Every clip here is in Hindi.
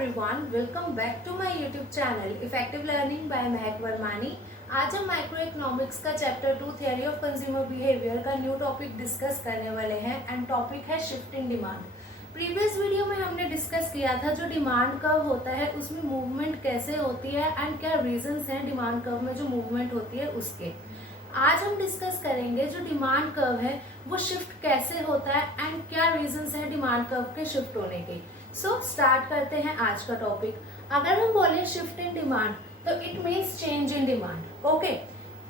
everyone, welcome back to my YouTube channel Effective Learning by महक वर्मानी। आज हम माइक्रो इकोनॉमिक्स का chapter 2 theory of consumer behaviour का न्यू टॉपिक डिस्कस करने वाले हैं एंड टॉपिक है shift in demand. Previous video में हमने डिस्कस किया था जो डिमांड कर्व होता है उसमें मूवमेंट कैसे होती है एंड क्या रीजंस हैं डिमांड कर्व में जो मूवमेंट होती है उसके। आज हम डिस्कस करेंगे जो डिमांड कर्व है वो शिफ्ट कैसे होता है एंड क्या रीजंस हैं डिमांड कर्व के शिफ्ट होने के। सो स्टार्ट करते हैं आज का टॉपिक। अगर हम बोले शिफ्ट इन डिमांड तो it means change in demand. Okay,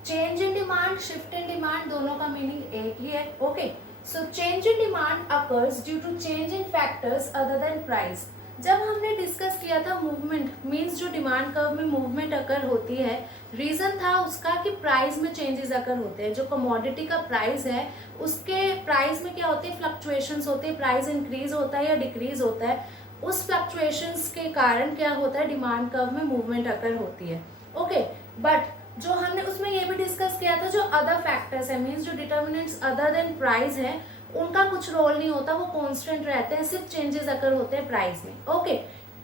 change in demand, shift in demand दोनों का मीनिंग एक ही है। Okay, so change in demand occurs due to change in factors other than price. जब हमने डिस्कस किया था मूवमेंट मीन्स जो डिमांड कर्व में मूवमेंट अकर होती है, रीजन था उसका कि प्राइस में चेंजेस अकर होते हैं। जो कमोडिटी का प्राइस है उसके प्राइस में क्या होते हैं, फ्लक्चुएशंस होते हैं, प्राइस इंक्रीज होता है या डिक्रीज होता है। उस फ्लक्चुएशंस के कारण क्या होता है, डिमांड कर्व में मूवमेंट अकर होती है। ओके, बट जो हमने उसमें ये भी डिस्कस किया था जो अदर फैक्टर्स है मीन्स जो डिटर्मिनेंट्स अदर देन प्राइस है उनका कुछ रोल नहीं होता, वो कांस्टेंट रहते हैं, सिर्फ चेंजेस अकर होते हैं प्राइस में। ओके,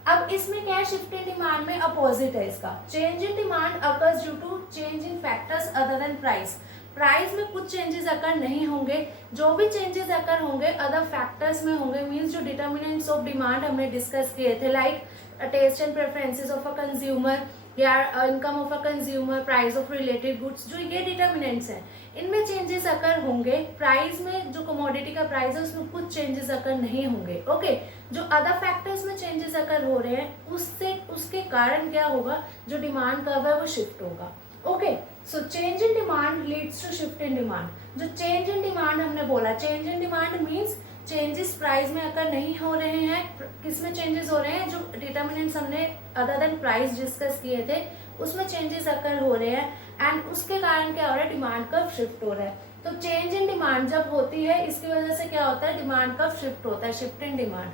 अब इसमें क्या है, शिफ्ट इन डिमांड में अपोजिट है इसका। Change in demand occurs due to change in factors other than price. Price में कुछ चेंजेस अकर नहीं होंगे, जो भी चेंजेस अकर होंगे अदर फैक्टर्स में होंगे मीन्स जो डिटर्मिनेंट्स ऑफ डिमांड हमने डिस्कस किए थे like taste and preferences of a consumer या income of a consumer, price of related goods, जो ये डिटर्मिनेंट्स हैं इनमें चेंजेस अकर होंगे। प्राइस में जो कमोडिटी का प्राइस है उसमें कुछ चेंजेस अकर नहीं होंगे। ओके, जो अदर फैक्टर्स में चेंजेस अकर हो रहे हैं उसके कारण क्या होगा, जो डिमांड कर्व है वो शिफ्ट होगा। Okay, so change in demand leads to shift in demand. जो चेंज इन डिमांड हमने बोला, change in demand means changes price में अकर नहीं हो रहे हैं। किसमें चेंजेस हो रहे हैं, जो डिटर्मिनेंट्स हमने अदर देन प्राइस डिस्कस किए थे उसमें चेंजेस अकर हो रहे हैं एंड उसके कारण क्या हो रहा है, डिमांड कर्व शिफ्ट हो रहा है। तो चेंज इन डिमांड जब होती है इसकी वजह से क्या होता है, डिमांड कर्व शिफ्ट होता है, शिफ्ट इन डिमांड।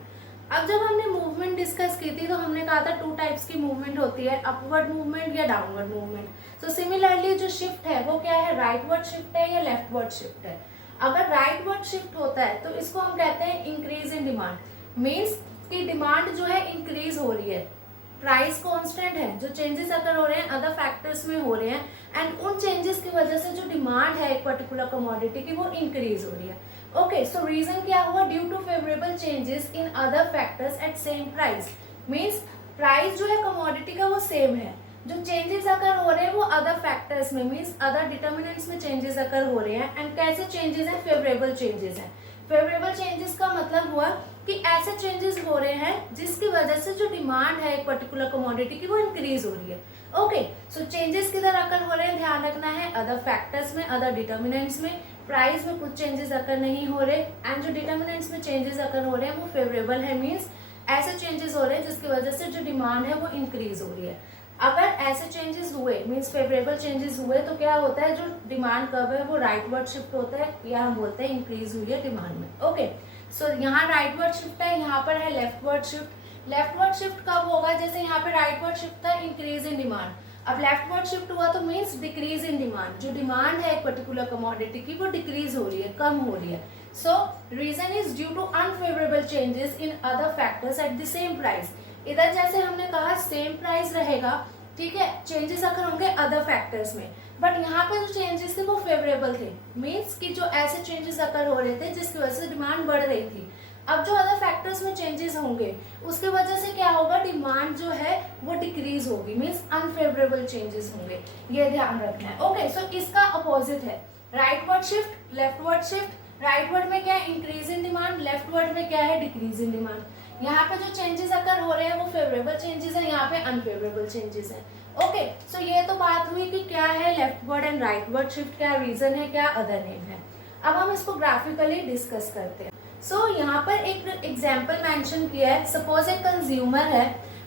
अब जब हमने मूवमेंट डिस्कस की थी तो हमने कहा था 2 टाइप्स की मूवमेंट होती है, अपवर्ड मूवमेंट या डाउनवर्ड मूवमेंट। तो सिमिलरली जो शिफ्ट है वो क्या है, राइटवर्ड शिफ्ट है या लेफ्टवर्ड शिफ्ट है। अगर राइटवर्ड शिफ्ट होता है तो इसको हम कहते हैं इंक्रीज इन डिमांड। मीन्स की डिमांड जो है इंक्रीज हो रही है, प्राइस कांस्टेंट है, जो चेंजेस अगर हो रहे हैं अदर फैक्टर्स में हो रहे हैं एंड उन चेंजेस की वजह से जो डिमांड है एक पर्टिकुलर कमोडिटी की वो इंक्रीज हो रही है। ओके, सो रीजन क्या हुआ, due to favourable changes in other factors at same price. Means price जो है कमोडिटी का वो सेम है, जो चेंजेस अगर हो रहे हैं वो अदर फैक्टर्स में मीन्स अदर डिटर्मिनेंट्स में चेंजेस अगर हो रहे हैं एंड कैसे चेंजेस हैं, फेवरेबल चेंजेस हैं। फेवरेबल चेंजेस का मतलब हुआ कि ऐसे चेंजेस हो रहे हैं जिसकी वजह से जो डिमांड है एक पर्टिकुलर कमोडिटी की वो इंक्रीज हो रही है। ओके, सो चेंजेस किधर अकर हो रहे हैं, ध्यान रखना है अदर फैक्टर्स में, अदर डिटर्मिनेंट्स में। प्राइस में कुछ चेंजेस अकर नहीं हो रहे एंड जो डिटर्मिनेंट्स में चेंजेस अकर हो रहे हैं वो फेवरेबल है मीन्स ऐसे चेंजेस हो रहे हैं जिसकी वजह से जो डिमांड है वो इंक्रीज हो रही है। अगर ऐसे चेंजेस हुए मीन्स फेवरेबल चेंजेस हुए तो क्या होता है, जो डिमांड कर्व है वो राइटवर्ड शिफ्ट होता है या हम बोलते हैं इंक्रीज हुई है डिमांड में। ओके, सो यहाँ राइटवर्ड शिफ्ट है, यहाँ पर है लेफ्टवर्ड शिफ्ट। लेफ्टवर्ड शिफ्ट कब होगा, जैसे यहाँ पे राइटवर्ड शिफ्ट था इंक्रीज इन डिमांड, अब लेफ्टवर्ड शिफ्ट हुआ तो मीन्स डिक्रीज इन डिमांड। जो डिमांड है एक पर्टिकुलर कमोडिटी की वो डिक्रीज हो रही है, कम हो रही है। So reason is due to unfavourable changes in other factors at the same price. इधर जैसे हमने कहा सेम प्राइस रहेगा, ठीक है, चेंजेस अगर होंगे अदर फैक्टर्स में, बट यहाँ पे जो चेंजेस थे वो फेवरेबल थे मीन्स कि जो ऐसे चेंजेस अकर हो रहे थे जिसकी वजह से डिमांड बढ़ रही थी। अब जो अदर फैक्टर्स में चेंजेस होंगे उसके वजह से क्या होगा, डिमांड जो है वो डिक्रीज होगी मीन्स अनफेवरेबल चेंजेस होंगे, ये ध्यान रखना है। ओके, सो इसका अपोजिट है rightward shift, leftward shift. Rightward में क्या है, इंक्रीज इन डिमांड, लेफ्टवर्ड में क्या है, डिक्रीज इन डिमांड। यहाँ पे जो चेंजेस अकर हो रहे हैं वो फेवरेबल चेंजेस है, यहाँ पे अनफेवरेबल चेंजेस है। ओके, सो ये तो बात हुई कि क्या है लेफ्टवर्ड एंड राइटवर्ड शिफ्ट, क्या रीजन है, क्या अदर नेम है। अब हम इसको ग्राफिकली डिस्कस करते हैं। सो यहाँ पर एक एग्जाम्पल मेंशन किया है। सपोज एक कंज्यूमर है,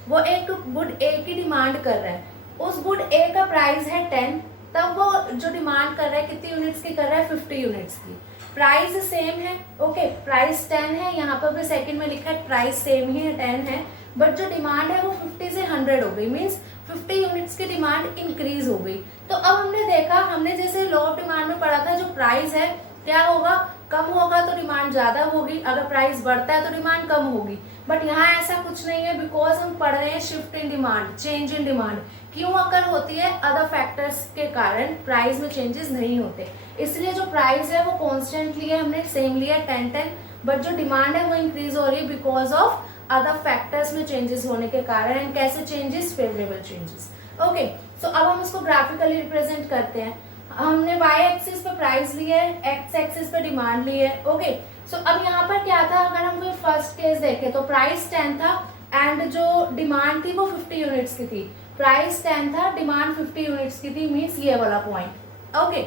वो एक गुड ए की डिमांड कर रहा है, उस गुड ए का प्राइस है 10, तब वो जो डिमांड कर रहा है कितनी यूनिट्स की कर रहा है, 50 यूनिट्स की। प्राइस सेम है, ओके, प्राइस 10 है, यहाँ पर भी सेकंड में लिखा है प्राइस सेम ही है 10 है, बट जो डिमांड है वो 50 से 100 हो गई मीन्स 50 यूनिट्स की डिमांड इंक्रीज हो गई। तो अब हमने देखा, हमने जैसे लॉ ऑफ डिमांड में पढ़ा था, जो प्राइस है क्या होगा, कम होगा तो डिमांड ज्यादा होगी, अगर प्राइस बढ़ता है तो डिमांड कम होगी। बट यहाँ ऐसा कुछ नहीं है, बिकॉज हम पढ़ रहे हैं shift in demand, change in demand क्यों अकर होती है, अदर फैक्टर्स के कारण प्राइस में चेंजेस नहीं होते, इसलिए जो प्राइस है वो कॉन्स्टेंट लिया, हमने सेम लिया 10-10, बट जो डिमांड है वो इंक्रीज हो रही है बिकॉज ऑफ अदर फैक्टर्स में चेंजेस होने के कारण। एंड कैसे चेंजेस, फेवरेबल चेंजेस। ओके, सो अब हम इसको ग्राफिकली रिप्रेजेंट करते हैं। हमने y एक्सिस पे प्राइस ली है, x एक्सिस पे डिमांड ली है। ओके, सो अब यहाँ पर क्या था, अगर हम कोई फर्स्ट केस देखें तो प्राइस 10 था एंड जो डिमांड थी वो 50 यूनिट्स की थी। प्राइस 10 था, डिमांड 50 यूनिट्स की थी, मीन्स ये वाला पॉइंट। ओके,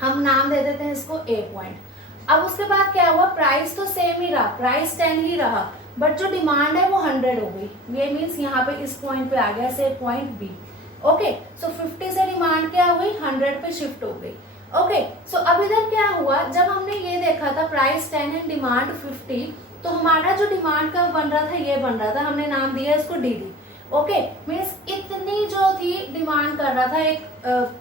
हम नाम दे देते हैं इसको A पॉइंट। अब उसके बाद क्या हुआ, प्राइस तो सेम ही रहा, प्राइस 10 ही रहा, बट जो डिमांड है वो 100 हो गई। ये मीन्स यहाँ पे इस पॉइंट पे आ गया, से पॉइंट B। ओके, सो 50 से डिमांड क्या हुई, 100 पे शिफ्ट हो गई। ओके, सो अब इधर क्या हुआ, जब हमने ये देखा था प्राइस 10 एंड डिमांड 50, तो हमारा जो डिमांड का बन रहा था ये बन रहा था, हमने नाम दिया इसको DD। ओके, मीन्स इतनी जो थी डिमांड कर रहा था एक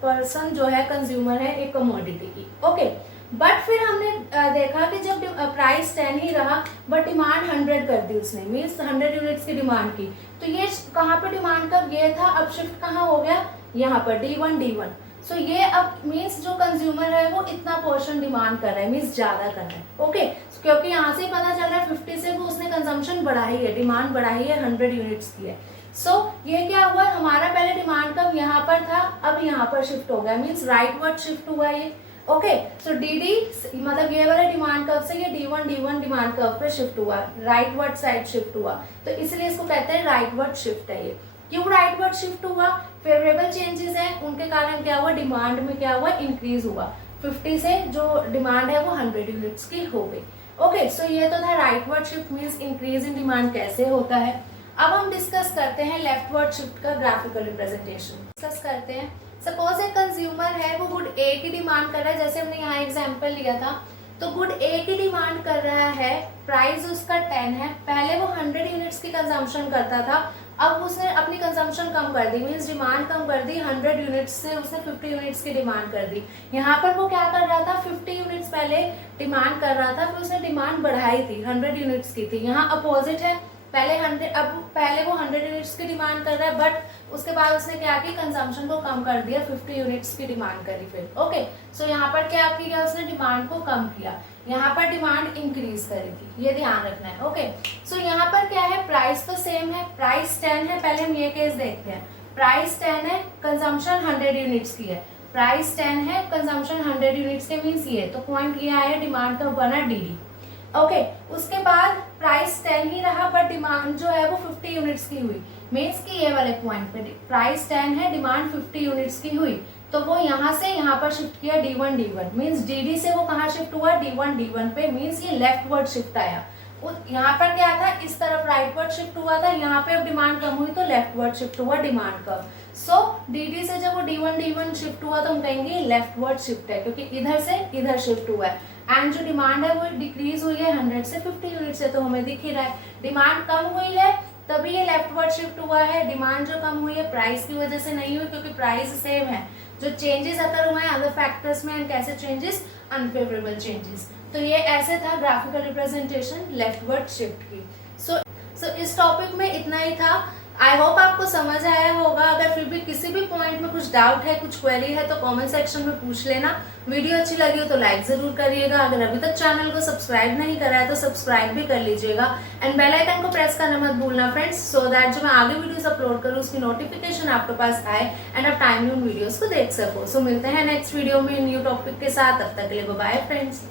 पर्सन जो है, कंज्यूमर है एक कमोडिटी की। ओके, बट फिर हमने देखा कि जब प्राइस 10 ही रहा बट डिमांड 100 कर दी उसने, मीन्स 100 यूनिट्स की डिमांड की, तो ये कहाँ पे डिमांड कब ये था, अब शिफ्ट कहाँ हो गया, यहाँ पर D1। सो ये अब मीन्स जो कंज्यूमर है वो इतना पोर्शन डिमांड कर रहा है, मीन्स ज्यादा कर रहा है। ओके, क्योंकि यहाँ से पता चल रहा है 50 से वो उसने कंजम्पशन बढ़ाई है, डिमांड बढ़ाई है, 100 यूनिट्स की है। सो ये क्या हुआ, हमारा पहले डिमांड कब यहाँ पर था, अब यहाँ पर शिफ्ट हो गया, मीन्स राइटवर्ड शिफ्ट हुआ ये। ओके, सो DD मतलब ये वाला डिमांड कर्व से ये D1 डिमांड कर्व पे शिफ्ट हुआ, राइटवर्ड साइड शिफ्ट हुआ, तो इसलिए इसको कहते हैं राइटवर्ड शिफ्ट है ये। क्यों राइटवर्ड शिफ्ट हुआ, फेवरेबल चेंजेस हैं उनके कारण क्या हुआ, डिमांड में क्या हुआ, इंक्रीज हुआ, 50 से जो डिमांड है वो 100 यूनिट्स की हो गई। ओके, सो ये तो था rightward shift, means increase in demand कैसे होता है। अब हम डिस्कस करते हैं लेफ्टवर्ड शिफ्ट का ग्राफिकल रिप्रेजेंटेशन डिस्कस करते हैं। सपोज एक कंज्यूमर है, वो गुड A की डिमांड कर रहा है, जैसे हमने यहाँ एग्जांपल लिया था, तो गुड A की डिमांड कर रहा है, प्राइस उसका 10 है, पहले वो 100 यूनिट्स की कंजम्पशन करता था, अब उसने अपनी कंजम्पशन कम कर दी, मीन्स डिमांड कम कर दी, 100 यूनिट्स से उसने 50 यूनिट्स की डिमांड कर दी। यहाँ पर वो क्या कर रहा था, 50 यूनिट्स पहले डिमांड कर रहा था, फिर उसने डिमांड बढ़ाई थी, 100 यूनिट्स की थी। यहाँ अपोजिट है, पहले वो 100 यूनिट्स की डिमांड कर रहा है, बट उसके बाद उसने क्या की, कंजम्पशन को कम कर दिया, 50 यूनिट्स की डिमांड करी फिर। ओके, सो यहाँ पर क्या किया उसने, डिमांड को कम किया, यहाँ पर डिमांड इंक्रीज करेगी, ये ध्यान रखना है। ओके, सो यहाँ पर क्या है, प्राइस तो सेम है, प्राइस 10 है, पहले हम ये केस देखते हैं, प्राइस 10 है, कंजम्पशन 100 यूनिट्स की है, प्राइस 10 है, कंजम्पशन 100 यूनिट्स के, मीन्स ये तो पॉइंट ये आया, डिमांड का बना DD। ओके, उसके बाद प्राइस 10 ही रहा बट डिमांड जो है वो 50 यूनिट्स की हुई, मीन्स कि ये वाले पॉइंट पे प्राइस 10 है, डिमांड 50 यूनिट्स की हुई, तो वो यहाँ से यहाँ पर शिफ्ट किया D1 मीन्स DD से वो कहाँ शिफ्ट हुआ, D1 पे, मीन्स ये लेफ्टवर्ड शिफ्ट आया। यहाँ पर क्या था, इस तरफ राइटवर्ड शिफ्ट हुआ था, यहाँ पे अब डिमांड कम हुई तो लेफ्टवर्ड शिफ्ट हुआ डिमांड का। सो DD से जब वो D1 शिफ्ट हुआ तो हम कहेंगे लेफ्टवर्ड शिफ्ट है, क्योंकि इधर से इधर शिफ्ट हुआ है, एंड जो डिमांड है वो डिक्रीज हुई है 100 से 50 यूनिट से, तो हमें दिख ही रहा है डिमांड कम हुई है, तभी ये लेफ्टवर्ड शिफ्ट हुआ है। डिमांड जो कम हुई है प्राइस की वजह से नहीं हुई, क्योंकि प्राइस सेम है, जो चेंजेस अगर हुए हैं अदर फैक्टर्स में, एंड कैसे चेंजेस, अनफेवरेबल चेंजेस। तो ये ऐसे था ग्राफिकल रिप्रेजेंटेशन लेफ्टवर्ड शिफ्ट की। सो इस टॉपिक में इतना ही था। आई होप आपको समझ आया होगा। अगर फिर भी किसी भी पॉइंट में कुछ डाउट है, कुछ क्वेरी है, तो कमेंट सेक्शन में पूछ लेना। वीडियो अच्छी लगी हो तो लाइक जरूर करिएगा। अगर अभी तक चैनल को सब्सक्राइब नहीं करा है तो सब्सक्राइब भी कर लीजिएगा, एंड बेल आइकन को प्रेस करना मत भूलना फ्रेंड्स, सो दैट जो मैं आगे वीडियोस अपलोड करूँ उसकी नोटिफिकेशन आपके पास आए एंड आप टाइमली उन वीडियोस को देख सको। सो मिलते हैं नेक्स्ट वीडियो में न्यू टॉपिक के साथ, तब तक के लिए बाय बाय फ्रेंड्स।